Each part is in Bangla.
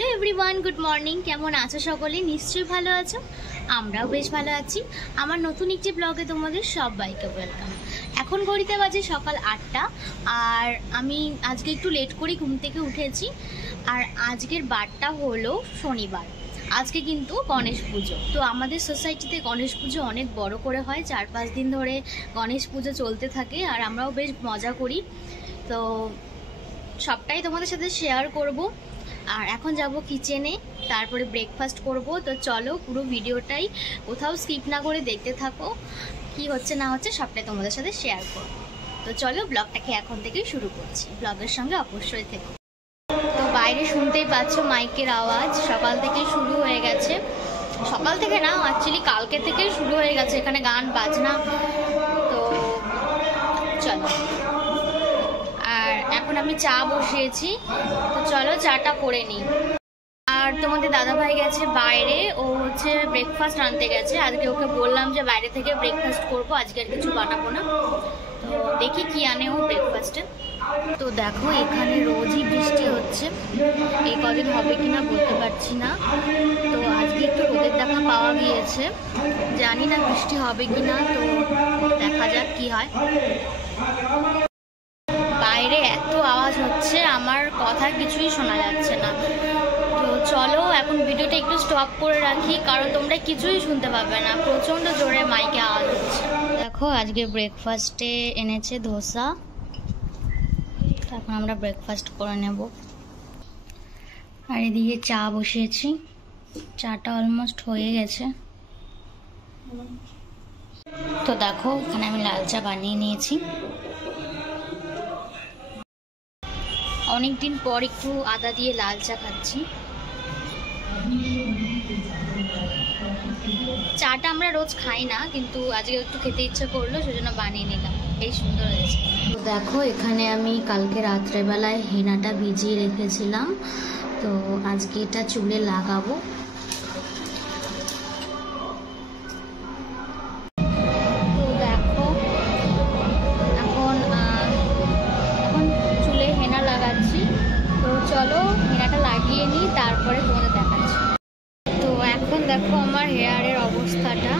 Hello everyone, good morning. কেমন আছো সকলে? নিশ্চয়ই ভালো আছো, আমরাও বেশ ভালো আছি। আমার নতুন একটি ব্লগে তোমাদের সবাইকে ওয়েলকাম। এখন ঘড়িতে বাজে সকাল 8টা, আর আমি আজকে একটু লেট করে ঘুম থেকে উঠেছি। আর আজকের বারটা হলো শনিবার। আজকে কিন্তু গণেশ পুজো। তো আমাদের সোসাইটিতে গণেশ পুজো অনেক বড় করে হয়, 4-5 দিন ধরে গণেশ পুজো চলতে থাকে, আর আমরাও বেশ মজা করি। তো সবটাই তোমাদের সাথে শেয়ার করব। আর এখন যাব কিচেনে, তারপরে ব্রেকফাস্ট করব। তো চলো পুরো ভিডিওটাই কোথাও স্কিপ না করে দেখতে থাকো, কি হচ্ছে না হচ্ছে সবটাই তোমাদের সাথে শেয়ার করব। তো চলো ব্লগটাকে এখন থেকেই শুরু করছি, ব্লগের সঙ্গে অবশ্যই থেকো। তো বাইরে শুনতেই পাচ্ছ মাইকের আওয়াজ, সকাল থেকে শুরু হয়ে গেছে। সকাল থেকে না, অ্যাকচুয়ালি কালকে থেকেই শুরু হয়ে গেছে এখানে গান বাজনা। তো চলো, আর এখন আমি চা বসিয়েছি, তো চলো চাটা করে নিই। আর তোমাদের দাদাভাই গেছে বাইরে, ও হচ্ছে ব্রেকফাস্ট আনতে গেছে। আজকে ওকে বললাম যে বাইরে থেকে ব্রেকফাস্ট করবো, আজকে আর কিছু বানাবো না। তো দেখি কি আনে ও ব্রেকফাস্টে। তো দেখো এখানে রোজই বৃষ্টি হচ্ছে, এই কদিন হবে কিনা বলতে পারছি না। তো আজকে একটু রোদের দেখা পাওয়া গিয়েছে, জানি না বৃষ্টি হবে কিনা, তো দেখা যাক কি হয়। বাইরে এত আওয়াজ হচ্ছে, আমার কথা কিছুই শোনা যাচ্ছে না। তো চলো এখন ভিডিওটা একটু স্টপ করে রাখি, কারণ তোমরা কিছুই শুনতে পাবে না, প্রচণ্ড জোরে মাইকে আওয়াজ হচ্ছে। দেখো আজকে ব্রেকফাস্টে এনেছে ধোসা, এখন আমরা ব্রেকফাস্ট করে নেব। আর এদিকে চা বসিয়েছি, চাটা অলমোস্ট হয়ে গেছে। তো দেখো এখানে আমি লাল চা বানিয়ে নিয়েছি। অনেকদিন পর একটু আদা দিয়ে লাল চা খাচ্ছি। চাটা আমরা রোজ খাই না, কিন্তু আজকে একটু খেতে ইচ্ছা করলো, সেজন্য বানিয়ে নিলাম। বেশ সুন্দর হয়েছে। তো দেখো এখানে আমি কালকে রাত্রেবেলায় হেনাটা ভিজিয়ে রেখেছিলাম, তো আজকে এটা চুলে লাগাবো। তো দেখো এখন চুলে হেনা লাগাচ্ছি। তো চলো হেনাটা লাগিয়ে নিই, তারপরে তোমাদের দেখাচ্ছি। তো এখন দেখো আমার হেয়ারের অবস্থাটা।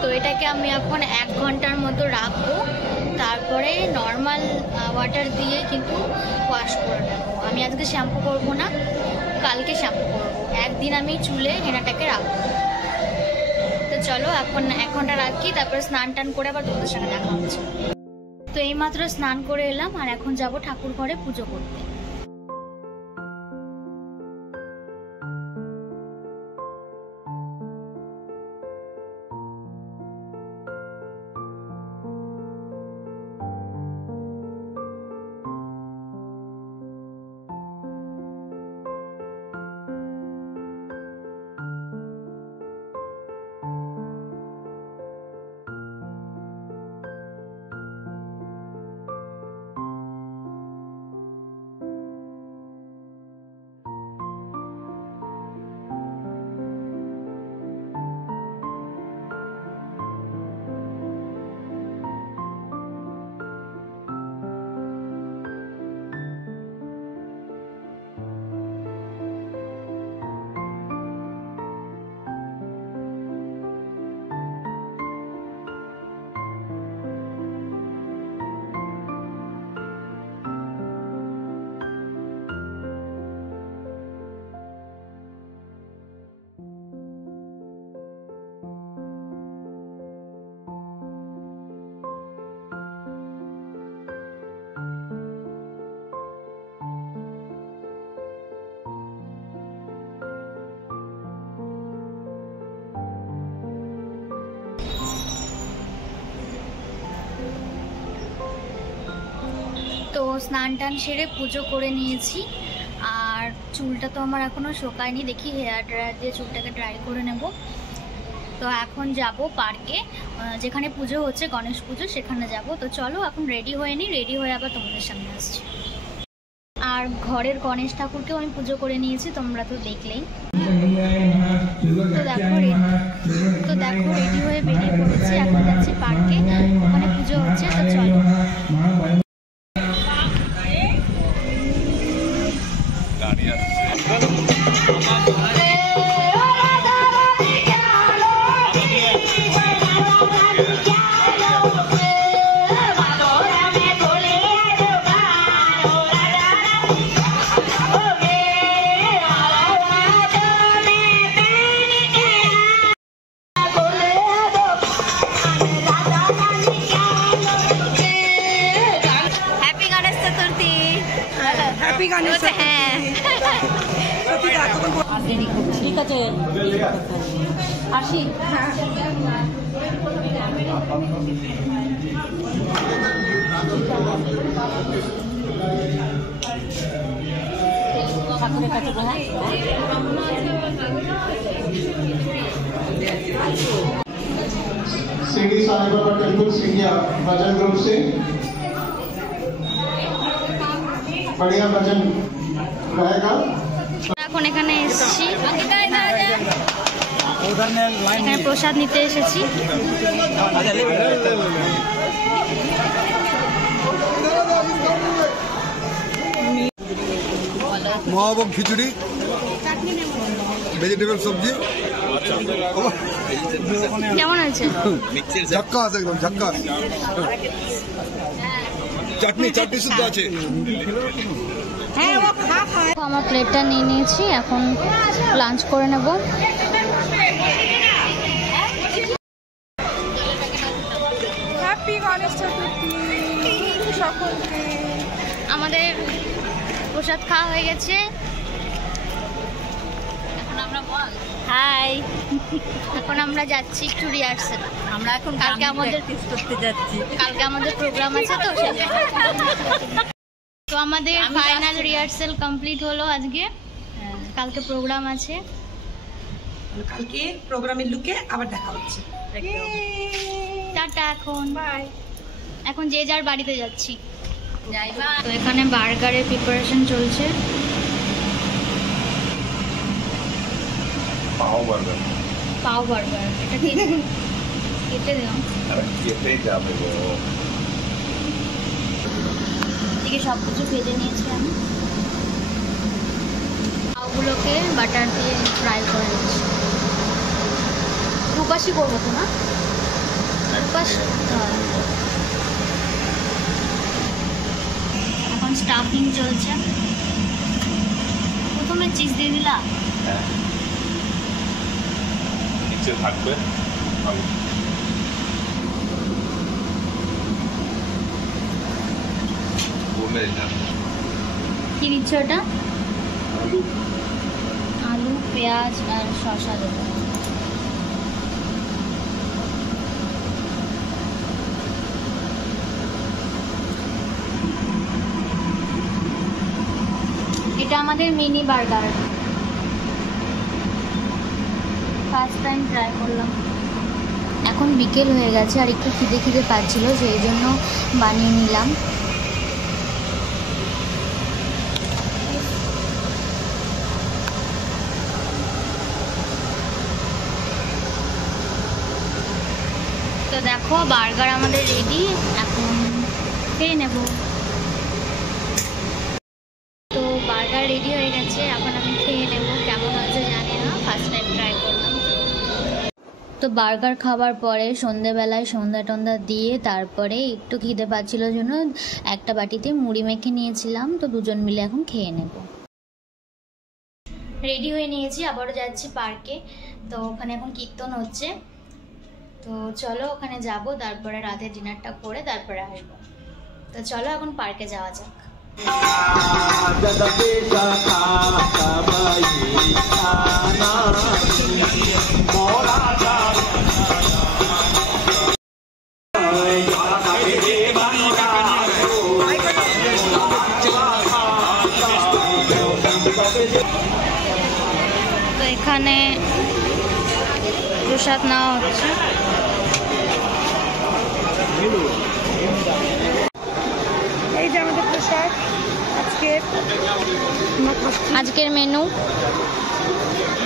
তো এটাকে আমি এখন 1 ঘন্টার মতো রাখবো, তারপরে নর্মাল ওয়াটার দিয়ে কিন্তু ওয়াশ করে নেবো। আমি আজকে শ্যাম্পু করবো না, কালকে শ্যাম্পু করবো। একদিন আমি চুলে হেনাটাকে রাখবো। তো চলো এখন 1 ঘন্টা রাখি, তারপরে স্নান টান করে আবার তোমাদের সঙ্গে দেখা হচ্ছে। তো এইমাত্র স্নান করে এলাম, আর এখন যাব ঠাকুর ঘরে পুজো করতে। তো স্নান টান সেরে পুজো করে নিয়েছি, আর চুলটা তো আমার এখনও শোকায়নি। দেখি হেয়ার ড্রায়ার দিয়ে চুলটাকে ড্রাই করে নেব। তো এখন যাব পার্কে, যেখানে পুজো হচ্ছে গণেশ পুজো, সেখানে যাব। তো চলো এখন রেডি হয়ে নিই, রেডি হয়ে আবার তোমাদের সামনে আসছি। আর ঘরের গণেশ ঠাকুরকেও আমি পুজো করে নিয়েছি, তোমরা তো দেখলেই। তো দেখো রেডি হয়ে বেরিয়ে পড়েছি, এখন যাচ্ছি পার্কে, ওখানে পুজো হচ্ছে। তো চলো। গাড়ি আসছে। ঠিক আছে আসি। ঠাকুরের কাছে शिरडी साई बाबा टेम्पल सिंगिया भजन ग्रुप से बढ़िया भजन रहेगा। এখন এখানে এসেছি, এখানে প্রসাদ নিতে এসেছি। মহাভোগ খিচুড়ি, ভেজিটেবল সবজি কেমন আছে? ঝাক্কাস, একদম ঝাক্কাস। চাটনি চাটনি শুদ্ধ আছে। আমার প্লেটটা নিয়ে নিয়েছি, এখন লাঞ্চ করে নেব। আমাদের প্রসাদ খাওয়া হয়ে গেছে, এখন আমরা হাই এখন আমরা যাচ্ছি একটু রিহার্সাল। আমরা এখন কালকে আমাদের করতে যাচ্ছি, কালকে আমাদের প্রোগ্রাম আছে তো সেই জন্য। তো আমাদের ফাইনাল রিহার্সাল কমপ্লিট হলো আজকে, কালকে প্রোগ্রাম আছে। কালকে প্রোগ্রামের লুকে আবার দেখা হচ্ছে। টাটা, এখন বাই। এখন যে যার বাড়িতে যাচ্ছি। তো এখানে বার্গারের প্রিপারেশন চলছে। পাও বার্গার, পাও বার্গার, এটা কি কেটে দিলাম, কেটে যাবে গো। এদিকে সব কিছু ভেজে নিয়েছি আমি, পাওগুলোকে বাটার দিয়ে ফ্রাই করে নিচ্ছি। দুপাশই করবো তো না, দুপাশ। এখন স্টাফিং চলছে, প্রথমে চিজ দিয়ে দিলাম, নিচে থাকবে কি দিচ্ছে ওটা? আলু, পেঁয়াজ আর শসা দেবো। এটা আমাদের mini burger, first time try করলাম। এখন বিকেল হয়ে গেছে আর একটু খিদে খিদে পাচ্ছিল, সেই জন্য বানিয়ে নিলাম। তো দেখো বার্গার আমাদের রেডি, এখন খেয়ে নেব। তো বার্গার রেডি হয়ে গেছে, এখন আমি খেয়ে নেব। কেমন হচ্ছে জানি না, ফার্স্ট টাইম ট্রাই করলাম। তো বার্গার খাবার পরে সন্ধেবেলায় সন্ধ্যা টন্ধা দিয়ে তারপরে একটু খিদে পাচ্ছিল জন্য একটা বাটিতে মুড়ি মেখে নিয়েছিলাম। তো দুজন মিলে এখন খেয়ে নেব। রেডি হয়ে নিয়েছি, আবারও যাচ্ছি পার্কে। তো ওখানে এখন কীর্তন হচ্ছে, তো চলো ওখানে যাব, তারপরে রাতে ডিনারটা করে তারপরে আসবো। তো চলো এখন পার্কে যাওয়া যাক। তো এখানে প্রসাদ নেওয়া হচ্ছে। এই যে আমাদের প্রসাদ, আজকের মেনু,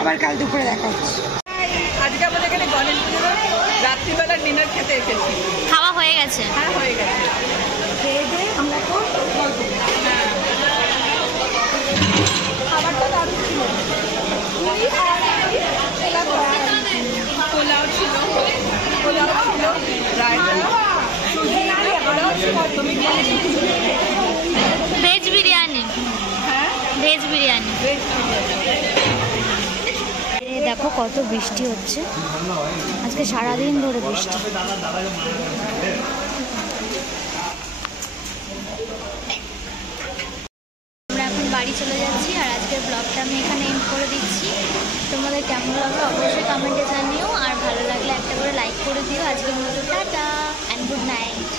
আবার কাল দুপুরে দেখা হচ্ছে। আজকে আমাদের এখানে গণেশ পুজোর রাত্রিবেলা ডিনার খেতে এসেছি। খাওয়া হয়ে গেছে? হ্যাঁ, হয়ে গেছে। খেয়ে দিয়ে আমরা তো রায়তা, সুজি, তুমি কি ভেজ বিরিয়ানি, হ্যাঁ ভেজ বিরিয়ানি। ভেজ বিরিয়ানি। এই দেখো কত বৃষ্টি হচ্ছে, আজকে সারাদিন ধরে বৃষ্টি। আমরা এখন বাড়ি চলে যাচ্ছি, আর আজকের ব্লগটা আমি এখানে এন্ড করে দিচ্ছি। তোমাদের কেমন লাগলো অবশ্যই কমেন্টে জানিও, আর ভালো লাগলে একটা করে লাইক করে দিও। আজকের মতো টাটা অ্যান্ড গুড নাইট।